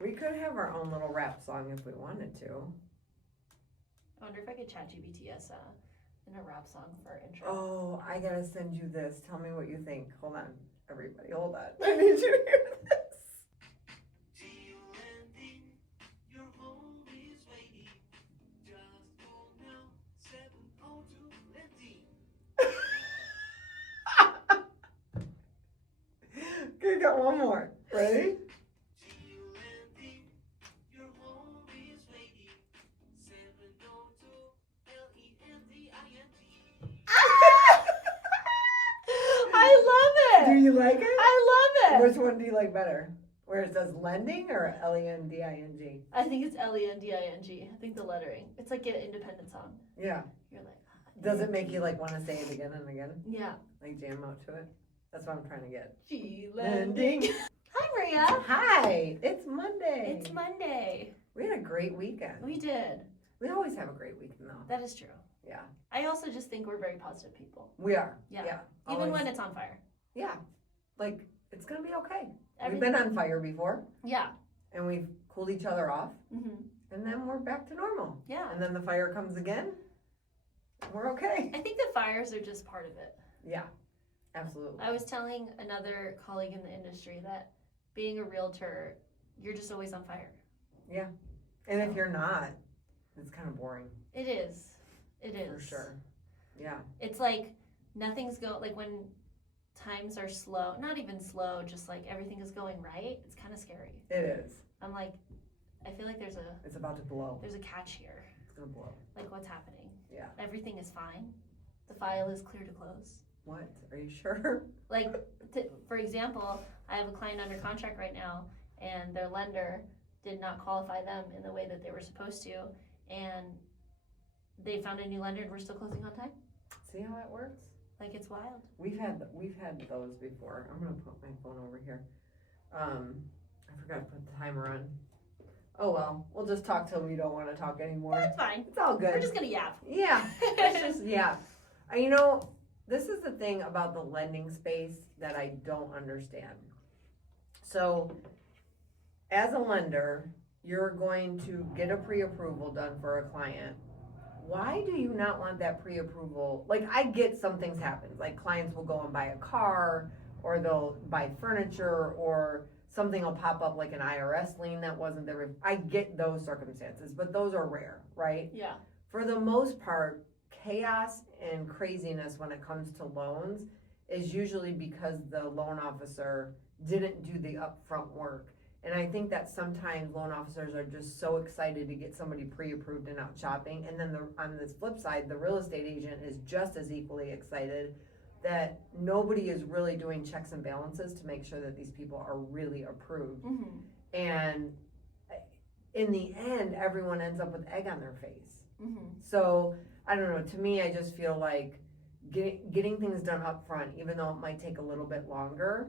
We could have our own little rap song if we wanted to. I wonder if I could chat GPT us in a rap song for our intro. Oh, I gotta send you this. Tell me what you think. Hold on, everybody. Hold on. I need you to hear this. Okay, got one more. Ready? I love Do it! you like it? I love it! Which one do you like better? Where it says lending or Lending? I think it's Lending. I think the lettering. It's like an independent song. Yeah. You're like, Does it make you like want to say it again and again? yeah. Like jam out to it? That's what I'm trying to get. Lending. Hi, Maria. Hi, it's Monday. It's Monday. We had a great weekend. We did. We always have a great weekend though. That is true. Yeah. I also just think we're very positive people. We are. Yeah. Yeah. Even Always. when it's on fire. Yeah. Like, it's going to be okay. We've Everything- been on fire before. Yeah. And we've cooled each other off. Mm-hmm. And then we're back to normal. Yeah. And then the fire comes again. And we're okay. I think the fires are just part of it. Yeah. Absolutely. I was telling another colleague in the industry that being a realtor, you're just always on fire. Yeah. And if you're not, it's kind of boring. It is. It is. For sure. Yeah. It's like nothing's like when times are slow, not even slow, just like everything is going right, it's kind of scary. It is. I'm like, I feel like It's about to blow. there's a catch here. It's going to blow. Like, what's happening? Yeah. Everything is fine. The file is clear to close. What? Are you sure? Like, for example, I have a client under contract right now, and their lender did not qualify them in the way that they were supposed to, and they found a new lender, and we're still closing on time. See how that works? Like, it's wild. We've had those before. I'm gonna put my phone over here. I forgot to put the timer on. Oh well, we'll just talk till we don't want to talk anymore. That's fine. It's all good. We're just gonna yap. Yeah, it's just yeah. You know, this is the thing about the lending space that I don't understand. So, as a lender, you're going to get a pre-approval done for a client. Why do you not want that pre-approval? Like, I get some things happen. Like, clients will go and buy a car, or they'll buy furniture, or something will pop up like an IRS lien that wasn't there. I get those circumstances, but those are rare, right? Yeah. For the most part, chaos and craziness when it comes to loans is usually because the loan officer didn't do the upfront work. And I think that sometimes loan officers are just so excited to get somebody pre-approved and out shopping. And then on this flip side, the real estate agent is just as equally excited that nobody is really doing checks and balances to make sure that these people are really approved. Mm-hmm. And in the end, everyone ends up with egg on their face. Mm-hmm. So, I don't know, to me, I just feel like getting things done up front, even though it might take a little bit longer,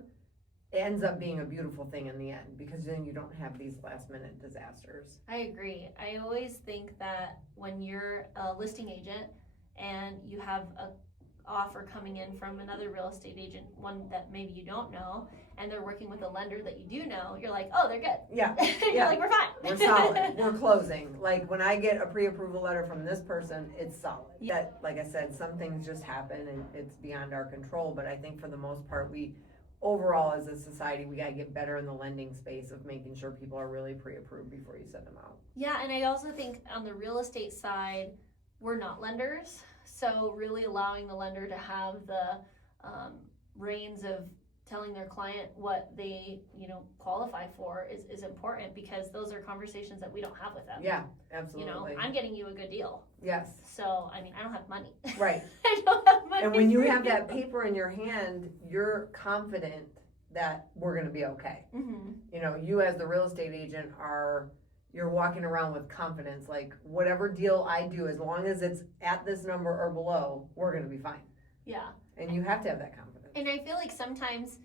it ends up being a beautiful thing in the end, because then you don't have these last minute disasters. I agree. I always think that when you're a listing agent and you have a offer coming in from another real estate agent, one that maybe you don't know, and they're working with a lender that you do know, you're like, oh, they're good. Yeah. You're Yeah. like, we're fine. We're solid. We're closing. Like, when I get a pre-approval letter from this person, it's solid. Yeah. That, like I said, some things just happen and it's beyond our control, but I think for the most part, overall as a society, we gotta get better in the lending space of making sure people are really pre-approved before you send them out. Yeah, and I also think on the real estate side, we're not lenders, so really allowing the lender to have the reins of telling their client what they, qualify for is important, because those are conversations that we don't have with them. Yeah, absolutely. I'm getting you a good deal. Yes. So, I mean, I don't have money. Right. I don't have money. And when you for have that paper in your hand, you're confident that we're going to be okay. Mm-hmm. You as the real estate agent you're walking around with confidence, like whatever deal I do, as long as it's at this number or below, we're going to be fine. Yeah. And you have to have that confidence. And I feel like sometimes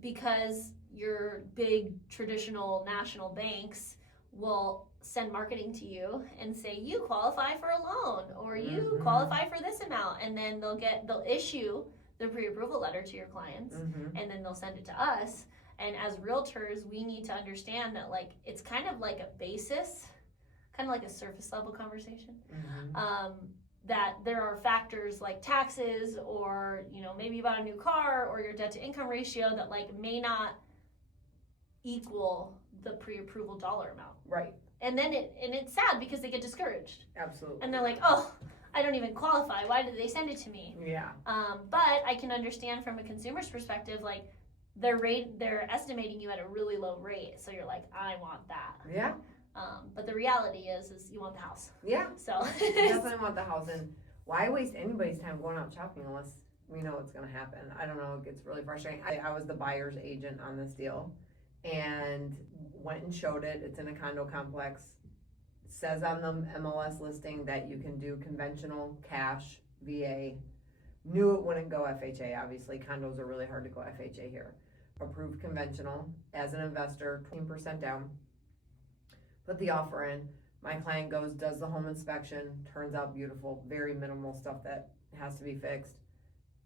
because your big traditional national banks will send marketing to you and say, you qualify for a loan, or you Mm-hmm. qualify for this amount, and then they'll issue the pre-approval letter to your clients, Mm-hmm. and then they'll send it to us, And as realtors, we need to understand that like it's kind of like a basis, kind of like a surface level conversation. That there are factors like taxes, or maybe you bought a new car, or your debt to income ratio that like may not equal the pre-approval dollar amount. Right. And then it's sad because they get discouraged. Absolutely. And they're like, oh, I don't even qualify. Why did they send it to me? Yeah. But I can understand from a consumer's perspective, like they're estimating you at a really low rate. So you're like, I want that. Yeah. But the reality is you want the house. Yeah. So You definitely want the house. And why waste anybody's time going out shopping unless we know what's going to happen? I don't know. It gets really frustrating. I was the buyer's agent on this deal and went and showed it. It's in a condo complex. It says on the MLS listing that you can do conventional, cash, VA. Knew it wouldn't go FHA. Obviously, condos are really hard to go FHA here. Approved conventional. As an investor, 20% down. Put the offer in. My client goes, does the home inspection, turns out beautiful, very minimal stuff that has to be fixed.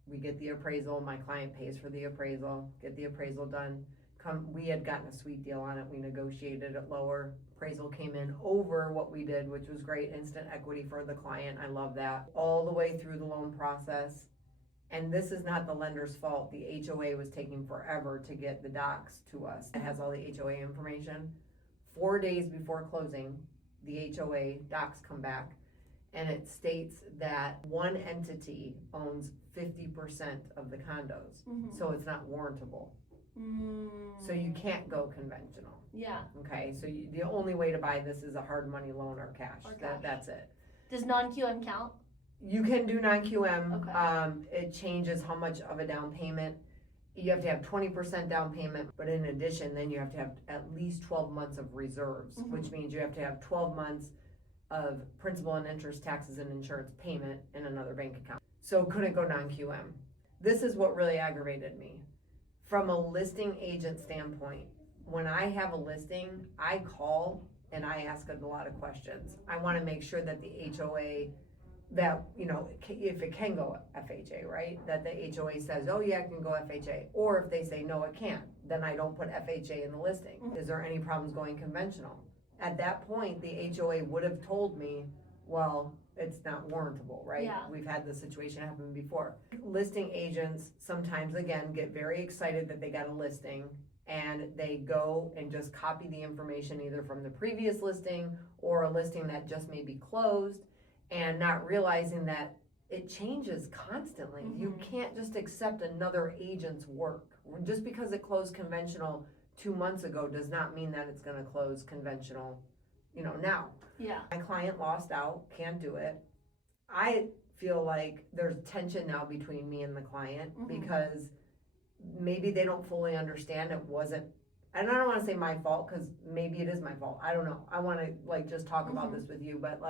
We get the appraisal, my client pays for the appraisal, get the appraisal done. We had gotten a sweet deal on it, we negotiated it lower. Appraisal came in over what we did, which was great, instant equity for the client, I love that. All the way through the loan process. And this is not the lender's fault, the HOA was taking forever to get the docs to us. It has all the HOA information. 4 days before closing, the HOA docs come back, and it states that one entity owns 50% of the condos, so it's not warrantable. So you can't go conventional. Yeah. Okay, so the only way to buy this is a hard money loan or cash. That's it. Does non-QM count? You can do non-QM. Okay. It changes how much of a down payment. You have to have 20% down payment, but in addition, then you have to have at least 12 months of reserves, which means you have to have 12 months of principal and interest, taxes and insurance payment in another bank account. So couldn't go non-QM. This is what really aggravated me. From a listing agent standpoint, when I have a listing, I call and I ask a lot of questions. I want to make sure that the HOA, that, if it can go FHA, right? That the HOA says, oh yeah, it can go FHA. Or if they say, no, it can't, then I don't put FHA in the listing. Is there any problems going conventional? At that point, the HOA would have told me, well, it's not warrantable, right? Yeah. We've had this situation happen before. Listing agents sometimes, again, get very excited that they got a listing, and they go and just copy the information either from the previous listing or a listing that just may be closed, and not realizing that it changes constantly. You can't just accept another agent's work. Just because it closed conventional 2 months ago does not mean that it's gonna close conventional, now. Yeah. My client lost out, can't do it. I feel like there's tension now between me and the client because maybe they don't fully understand it wasn't, and I don't wanna say my fault, cause maybe it is my fault, I don't know. I wanna just talk about this with you, but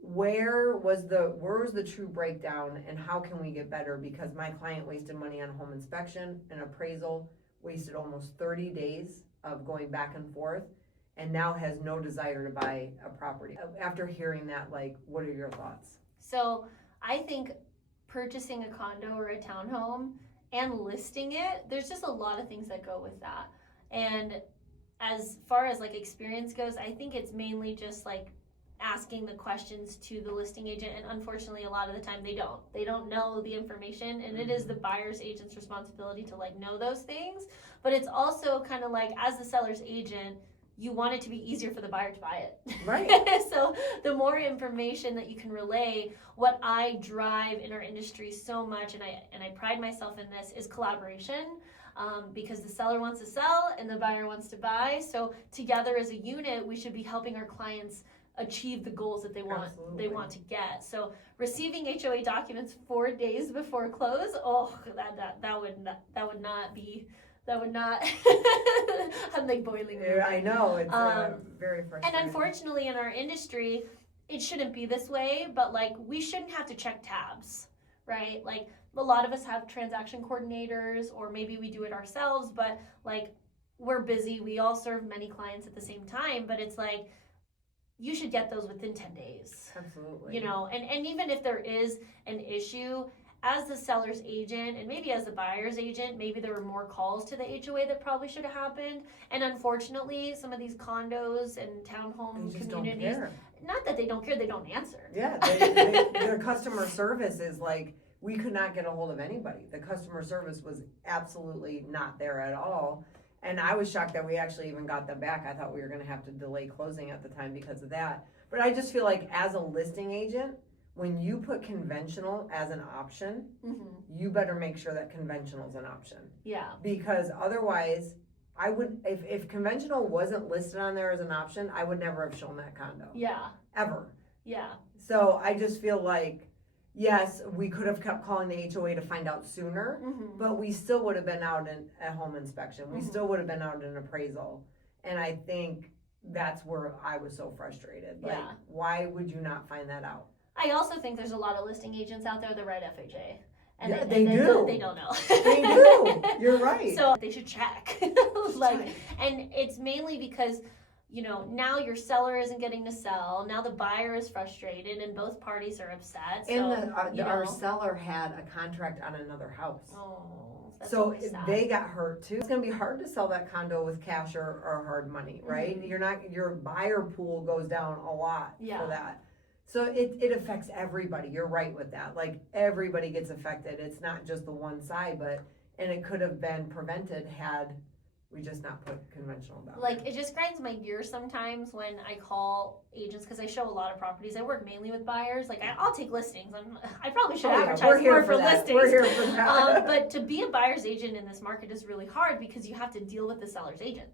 where was the true breakdown and how can we get better? Because my client wasted money on home inspection and appraisal, wasted almost 30 days of going back and forth, and now has no desire to buy a property. After hearing that, what are your thoughts? So I think purchasing a condo or a townhome and listing it, there's just a lot of things that go with that. And as far as experience goes, I think it's mainly just asking the questions to the listing agent, and unfortunately a lot of the time they don't know the information, and it is the buyer's agent's responsibility to know those things. But it's also kind of as the seller's agent, you want it to be easier for the buyer to buy it. Right. So the more information that you can relay, what I drive in our industry so much, and I pride myself in this, is collaboration. Because the seller wants to sell and the buyer wants to buy, so together as a unit we should be helping our clients achieve the goals that they want to get. So receiving HOA documents 4 days before close, that would not I'm boiling. I know, it's very frustrating. And unfortunately in our industry, it shouldn't be this way, but we shouldn't have to check tabs, right? A lot of us have transaction coordinators, or maybe we do it ourselves, but we're busy, we all serve many clients at the same time, but it's you should get those within 10 days. Absolutely. And even if there is an issue, as the seller's agent and maybe as the buyer's agent, maybe there were more calls to the HOA that probably should have happened. And unfortunately, some of these condos and townhome They just don't communities, care. not that they don't care, they don't answer. Yeah, their customer service is like, we could not get a hold of anybody. The customer service was absolutely not there at all. And I was shocked that we actually even got them back. I thought we were gonna have to delay closing at the time because of that. But I just feel like as a listing agent, when you put conventional as an option, you better make sure that conventional is an option. Yeah. Because otherwise, I would, if conventional wasn't listed on there as an option, I would never have shown that condo. Yeah. Ever. Yeah. So I just feel like, yes, we could have kept calling the HOA to find out sooner, but we still would have been out in a home inspection. We still would have been out in appraisal. And I think that's where I was so frustrated. Like, why would you not find that out? I also think there's a lot of listing agents out there that write FHA. And Yeah, they do. They don't know. They do. You're right. So they should check. And it's mainly because, you know, now your seller isn't getting to sell. Now the buyer is frustrated and both parties are upset. And So, our seller had a contract on another house. Oh, that's So always sad. they got hurt too. It's gonna be hard to sell that condo with cash or hard money, right? Your buyer pool goes down a lot for that. So it affects everybody. You're right with that. Like, everybody gets affected. It's not just the one side, and it could have been prevented had we just not put conventional down. Like, it just grinds my gears sometimes when I call agents, because I show a lot of properties. I work mainly with buyers. Like, I'll take listings. I probably should advertise more for listings. We're here for that. But to be a buyer's agent in this market is really hard because you have to deal with the seller's agent.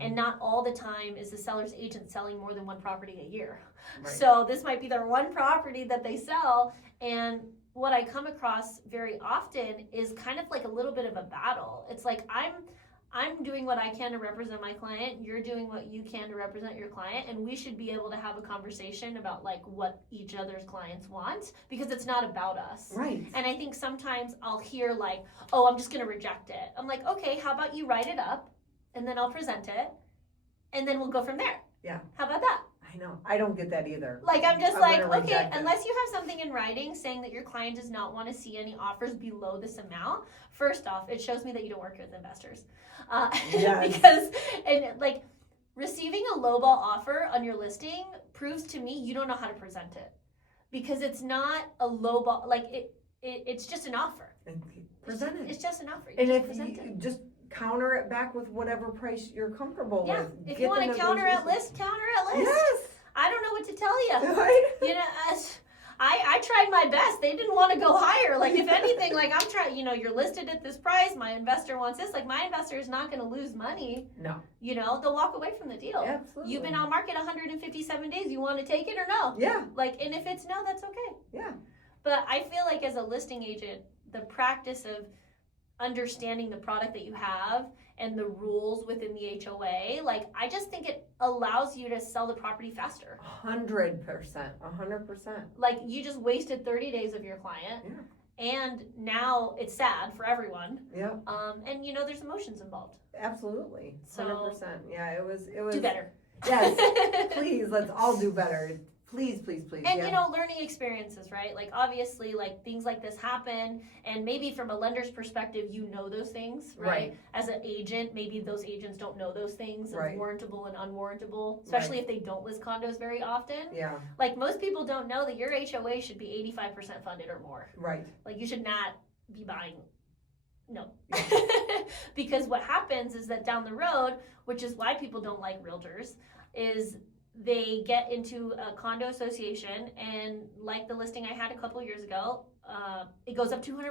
And not all the time is the seller's agent selling more than one property a year. Right. So this might be their one property that they sell. And what I come across very often is kind of like a little bit of a battle. It's like, I'm doing what I can to represent my client. You're doing what you can to represent your client. And we should be able to have a conversation about like what each other's clients want, because it's not about us. Right. And I think sometimes I'll hear like, oh, I'm just going to reject it. I'm like, okay, how about you write it up and then I'll present it and then we'll go from there. Yeah. How about that? I know. I don't get that either. Like, I'm just like, okay, unless you have something in writing saying that your client does not want to see any offers below this amount, first off, it shows me that you don't work with investors. Yes. Because, and like, receiving a lowball offer on your listing proves to me you don't know how to present it. Because it's not a lowball, like, it's just an offer. Present it. It's just an offer. And if you just counter it back with whatever price you're comfortable with. If you want to counter at list, counter at list. Yes. I don't know what to tell you. Right. You know, I tried my best. They didn't want to go higher. Like, if anything, like, I'm trying, you know, you're listed at this price. My investor wants this. Like, my investor is not going to lose money. No. You know, they'll walk away from the deal. Absolutely. You've been on market 157 days. You want to take it or no? Yeah. Like, and if it's no, that's okay. Yeah. But I feel like as a listing agent, the practice of understanding the product that you have and the rules within the HOA, like, I just think it allows you to sell the property faster. 100%. 100%. Like, you just wasted 30 days of your client. Yeah. And now it's sad for everyone. Yeah. And you know, there's emotions involved. Absolutely. 100%. So, yeah, it was. do better. Yes. Please, let's all do better. Please, please, please. And you know, learning experiences, right? Like, obviously, like, things like this happen, and maybe from a lender's perspective, you know those things, right? As an agent, maybe those agents don't know those things of warrantable and unwarrantable, especially if they don't list condos very often. Yeah. Like, most people don't know that your HOA should be 85% funded or more. Right. Like, you should not be buying. No. Because what happens is that down the road, which is why people don't like realtors, is they get into a condo association, and like the listing I had a couple years ago, it goes up $200.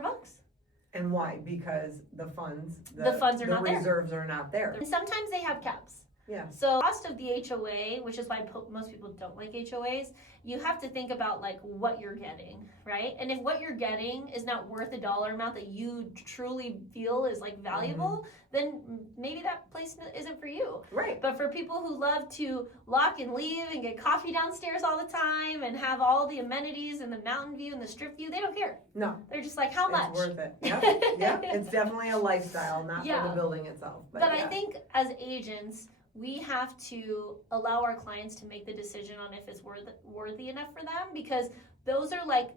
And why? Because the funds are not there. The reserves are not there. And sometimes they have caps. Yeah. So cost of the HOA, which is why most people don't like HOAs, you have to think about like what you're getting, right? And if what you're getting is not worth a dollar amount that you truly feel is like valuable, then maybe that place isn't for you. Right. But for people who love to lock and leave and get coffee downstairs all the time and have all the amenities and the mountain view and the strip view, they don't care. No. They're just like, how much? It's worth it. Yeah. Yeah. It's definitely a lifestyle, not for the building itself. But I think as agents, we have to allow our clients to make the decision on if it's worthy enough for them, because those are like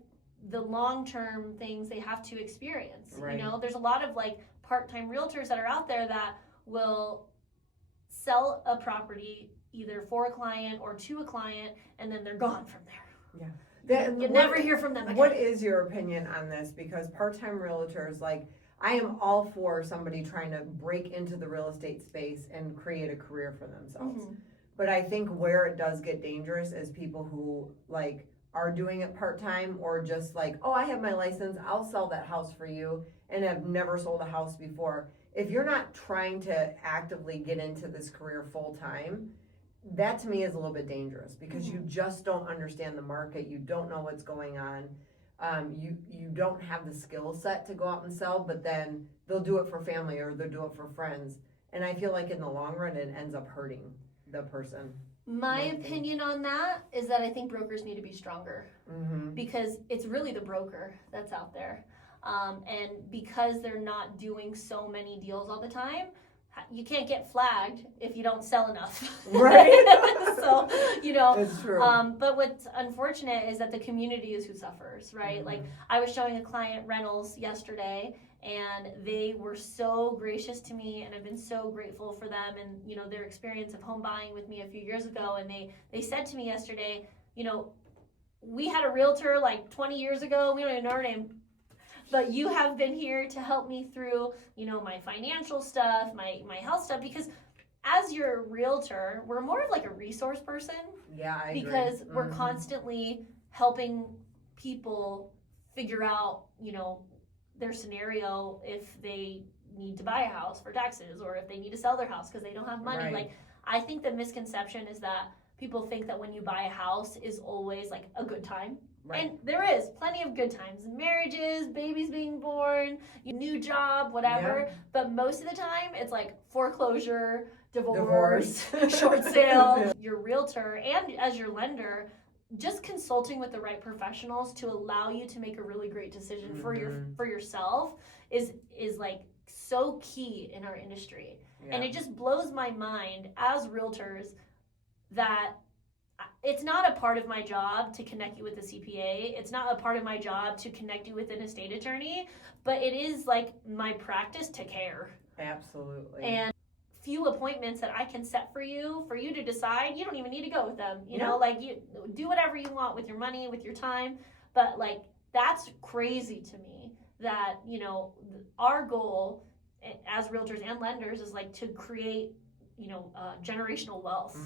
the long-term things they have to experience. Right. You know, there's a lot of like part-time realtors that are out there that will sell a property either for a client or to a client, and then they're gone from there. You never hear from them again. What is your opinion on this? Because part-time realtors, like, I am all for somebody trying to break into the real estate space and create a career for themselves. Mm-hmm. But I think where it does get dangerous is people who, like, are doing it part-time, or just like, oh, I have my license, I'll sell that house for you, and have never sold a house before. If you're not trying to actively get into this career full-time, that to me is a little bit dangerous, because you just don't understand the market, you don't know what's going on, you don't have the skill set to go out and sell, but then they'll do it for family or they'll do it for friends, and I feel like in the long run it ends up hurting the person. My opinion on that is that I think brokers need to be stronger, because it's really the broker that's out there. And because they're not doing so many deals all the time, you can't get flagged if you don't sell enough. Right. So, you know, it's true. But what's unfortunate is that the community is who suffers, right? Like, I was showing a client rentals yesterday, and they were so gracious to me, and I've been so grateful for them and, you know, their experience of home buying with me a few years ago. And they said to me yesterday, you know, we had a realtor like 20 years ago, we don't even know her name, but you have been here to help me through, you know, my financial stuff, my health stuff, because as your realtor, we're more of like a resource person. Yeah, I because agree. We're constantly helping people figure out, you know, their scenario if they need to buy a house for taxes, or if they need to sell their house because they don't have money. Right. Like, I think the misconception is that people think that when you buy a house is always like a good time. Right. And there is plenty of good times, marriages, babies being born, new job, whatever. Yeah. But most of the time it's like foreclosure, divorce. Short sale. Yeah. Your realtor and as your lender, just consulting with the right professionals to allow you to make a really great decision for yourself is like so key in our industry. Yeah. And it just blows my mind as realtors that it's not a part of my job to connect you with a CPA. It's not a part of my job to connect you with an estate attorney, but it is like my practice to care. Absolutely. And few appointments that I can set for you to decide. You don't even need to go with them. You know, like, you do whatever you want with your money, with your time. But like, that's crazy to me that, you know, our goal as realtors and lenders is like to create, you know, generational wealth.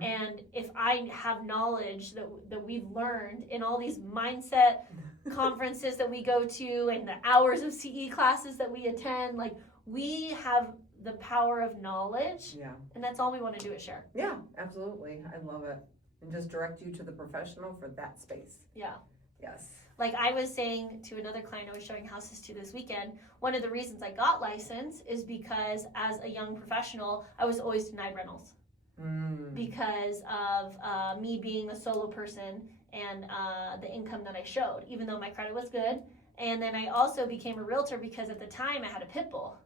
And if I have knowledge that we've learned in all these mindset conferences that we go to and the hours of CE classes that we attend, like, we have the power of knowledge, and that's all we want to do is share. Yeah, absolutely. I love it. And just direct you to the professional for that space. Yeah. Yes. Like I was saying to another client I was showing houses to this weekend, one of the reasons I got licensed is because as a young professional, I was always denied rentals. Because of me being a solo person and the income that I showed, even though my credit was good. And then I also became a realtor because at the time I had a pit bull.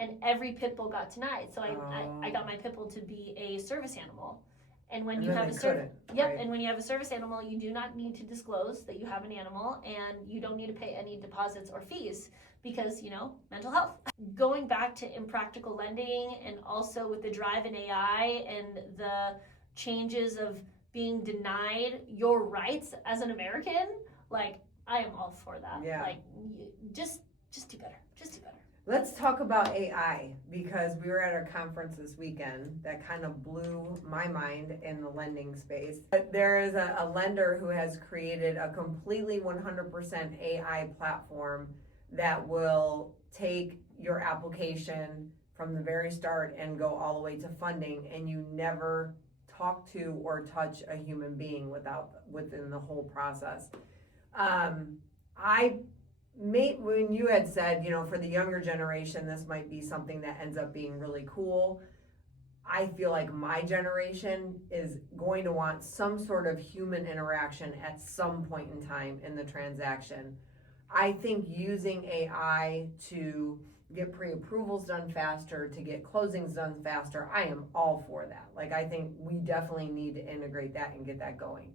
And every pit bull got denied. So I got my pit bull to be a service animal. And when you have and when you have a service animal, you do not need to disclose that you have an animal, and you don't need to pay any deposits or fees because, you know, mental health. Going back to impractical lending, and also with the drive in AI and the changes of being denied your rights as an American, like, I am all for that. Yeah. Like, just do better. Just do better. Let's talk about AI, because we were at our conference this weekend that kind of blew my mind in the lending space. But there is a lender who has created a completely 100% AI platform that will take your application from the very start and go all the way to funding, and you never talk to or touch a human being within the whole process. When you had said, you know, for the younger generation, this might be something that ends up being really cool. I feel like my generation is going to want some sort of human interaction at some point in time in the transaction. I think using AI to get pre-approvals done faster, to get closings done faster, I am all for that. Like, I think we definitely need to integrate that and get that going.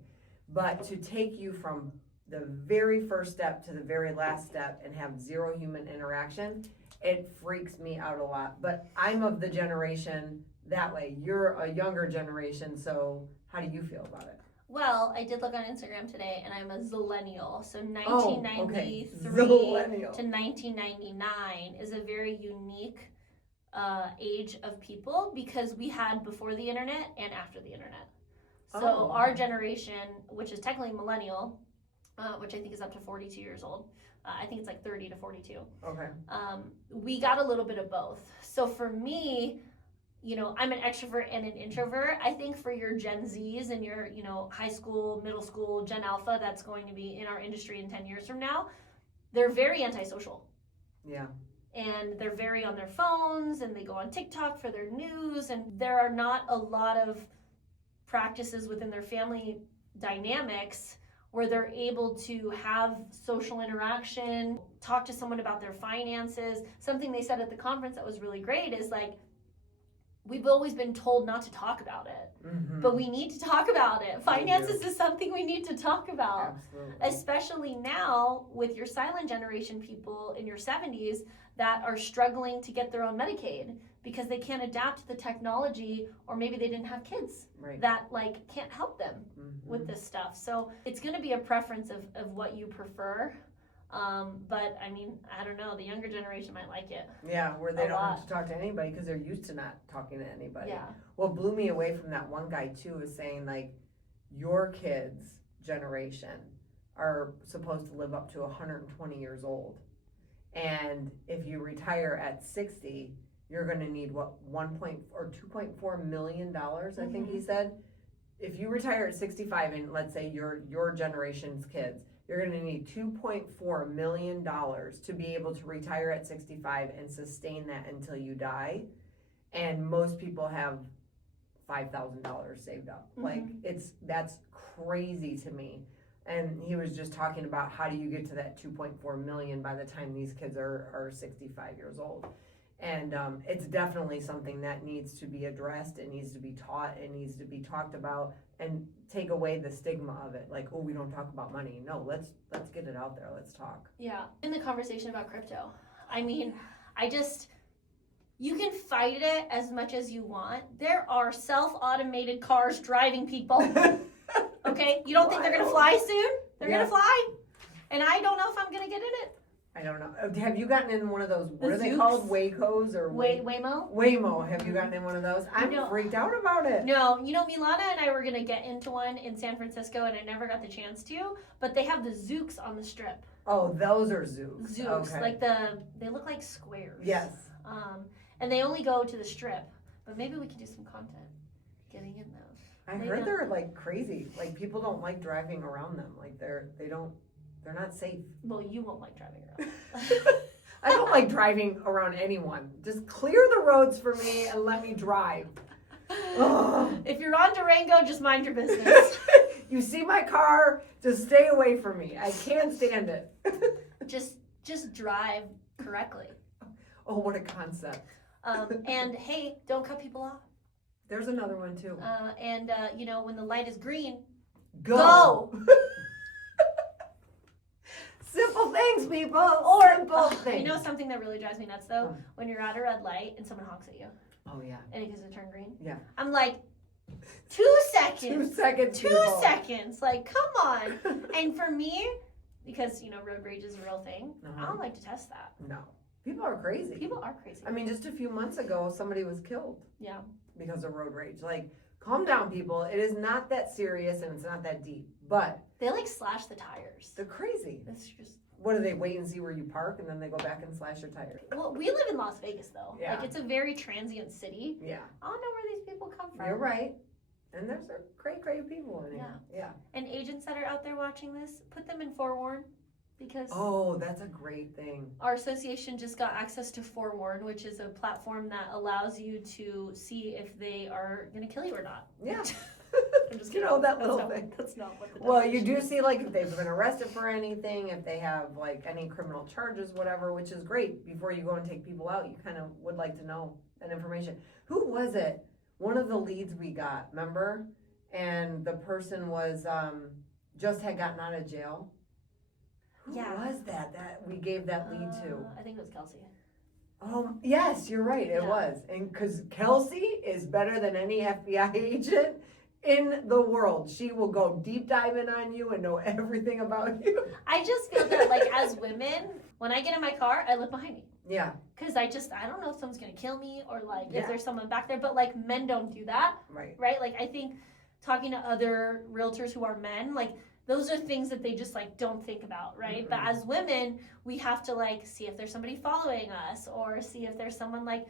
But to take you from the very first step to the very last step and have zero human interaction, it freaks me out a lot. But I'm of the generation that way. You're a younger generation, so how do you feel about it? Well, I did look on Instagram today, and I'm a zillennial. So Oh, 1993 Zillennial. to 1999 is a very unique age of people because we had before the internet and after the internet. So Oh. our generation, which is technically millennial, which I think is up to 42 years old. I think it's like 30 to 42. Okay. We got a little bit of both. So for me, you know, I'm an extrovert and an introvert. I think for your Gen Zs and your, you know, high school, middle school, Gen Alpha that's going to be in our industry in 10 years from now, they're very antisocial. Yeah. And they're very on their phones and they go on TikTok for their news, and there are not a lot of practices within their family dynamics where they're able to have social interaction, talk to someone about their finances. Something they said at the conference that was really great is like, we've always been told not to talk about it, but we need to talk about it. Finances is something we need to talk about. Absolutely. Especially now with your silent generation people in your 70s that are struggling to get their own Medicaid because they can't adapt to the technology, or maybe they didn't have kids Right. that like can't help them with this stuff. So it's going to be a preference of what you prefer. But I mean, I don't know, the younger generation might like it. Yeah, where they A don't have lot. to talk to anybody because they're used to not talking to anybody. Yeah. What blew me away from that one guy too is saying like, your kids' generation are supposed to live up to 120 years old, and if you retire at 60, you're going to need what 2.4 million dollars, I think he said. If you retire at 65, and let's say your generation's kids, you're going to need $2.4 million to be able to retire at 65 and sustain that until you die. And most people have $5,000 saved up. Like, that's crazy to me. And he was just talking about how do you get to that 2.4 million by the time these kids are 65 years old. And it's definitely something that needs to be addressed. It needs to be taught. It needs to be talked about, and take away the stigma of it. Like, oh, we don't talk about money. No, let's get it out there. Let's talk. Yeah. In the conversation about crypto, I mean, you can fight it as much as you want. There are self-automated cars driving people. Okay? You don't think they're going to fly soon? They're going to fly. And I don't know if I'm going to get in it. I don't know. Have you gotten in one of those, what are they Zoops? called? Waykos or Waymo? Waymo. Have you gotten in one of those? I'm No. freaked out about it. No, you know, Milana and I were going to get into one in San Francisco, and I never got the chance to, but they have the Zooks on the strip. Oh, those are Zooks. Zooks, Okay. like they look like squares. Yes. And they only go to the strip, but maybe we could do some content getting in those. I heard they're like crazy. Like, people don't like driving around them. Like, they're not safe. Well, you won't like driving around. I don't like driving around anyone. Just clear the roads for me and let me drive. Ugh. If you're on Durango, just mind your business. You see my car, just stay away from me. I can't stand it. just drive correctly. Oh, what a concept. And hey, don't cut people off. There's another one too. And you know, when the light is green, Go. Simple things, people. Simple things. You know something that really drives me nuts though? When you're at a red light and someone honks at you Oh yeah. and it gives it turn green. Yeah. I'm like, 2 seconds. 2 seconds. 2 people. seconds. Like, come on. And for me, because you know road rage is a real thing, I don't like to test that. No. People are crazy. People are crazy. I mean, just a few months ago, somebody was killed. Yeah. Because of road rage. Like, calm down, people. It is not that serious and it's not that deep. But They like slash the tires. they're crazy. That's just. What do they wait and see where you park and then they go back and slash your tires? Well, we live in Las Vegas though. Yeah. Like, it's a very transient city. Yeah. I don't know where these people come from. You're right. And there's some great people in here. Yeah. And agents that are out there watching this, put them in Forewarn, because Oh, that's a great thing. our association just got access to Forewarn, which is a platform that allows you to see if they are going to kill you or not. Yeah. I'm just You kidding. know, that That's little not- thing. That's not what the Well, you do definition is. see, like, if they've been arrested for anything, if they have, like, any criminal charges, whatever, which is great. Before you go and take people out, you kind of would like to know that information. Who was it? One of the leads we got, remember? And the person was, just had gotten out of jail. Who Yeah. was that we gave that lead to? I think it was Kelsey. Oh, yes, you're right, it Yeah. was. And because Kelsey is better than any FBI agent in the world. She will go deep diving on you and know everything about you. I just feel that, like, as women, when I get in my car, I look behind me. Yeah, Because I don't know if someone's going to kill me or, like, Yeah. if there's someone back there. But, like, men don't do that, right. right? Like, I think talking to other realtors who are men, like, those are things that they just, like, don't think about, right? But as women, we have to, like, see if there's somebody following us or see if there's someone, like,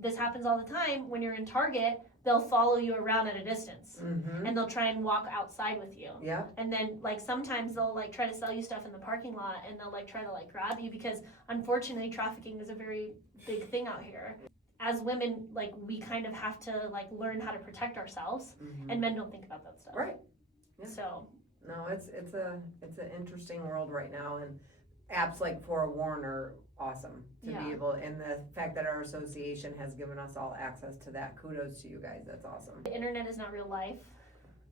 this happens all the time when you're in Target, they'll follow you around at a distance. Mm-hmm. And they'll try and walk outside with you. Yeah. And then, like, sometimes they'll, like, try to sell you stuff in the parking lot and they'll, like, try to, like, grab you because, unfortunately, trafficking is a very big thing out here. As women, like, we kind of have to, like, learn how to protect ourselves, Mm-hmm. and men don't think about that stuff. Right. Yeah. So, No, it's an interesting world right now, and apps like Forewarn are awesome to Yeah. be able, and the fact that our association has given us all access to that, kudos to you guys, that's awesome. the internet is not real life,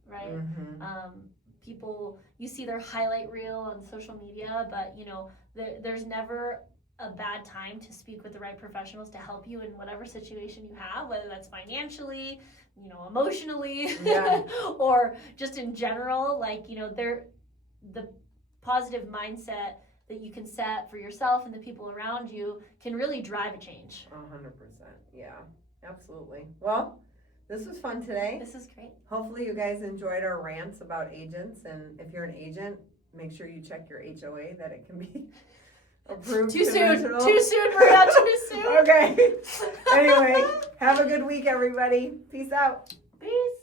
right? Mm-hmm. People, you see their highlight reel on social media, but, you know, there's never a bad time to speak with the right professionals to help you in whatever situation you have, whether that's financially, you know, emotionally, Yeah. or just in general. Like, you know, the positive mindset that you can set for yourself and the people around you can really drive a change. 100%, yeah, absolutely. Well, this was fun today. This is great. Hopefully you guys enjoyed our rants about agents, and if you're an agent, make sure you check your HOA that it can be approved. Too soon, conventional. Maria, too soon. Okay. Anyway, have a good week, everybody. Peace out. Peace.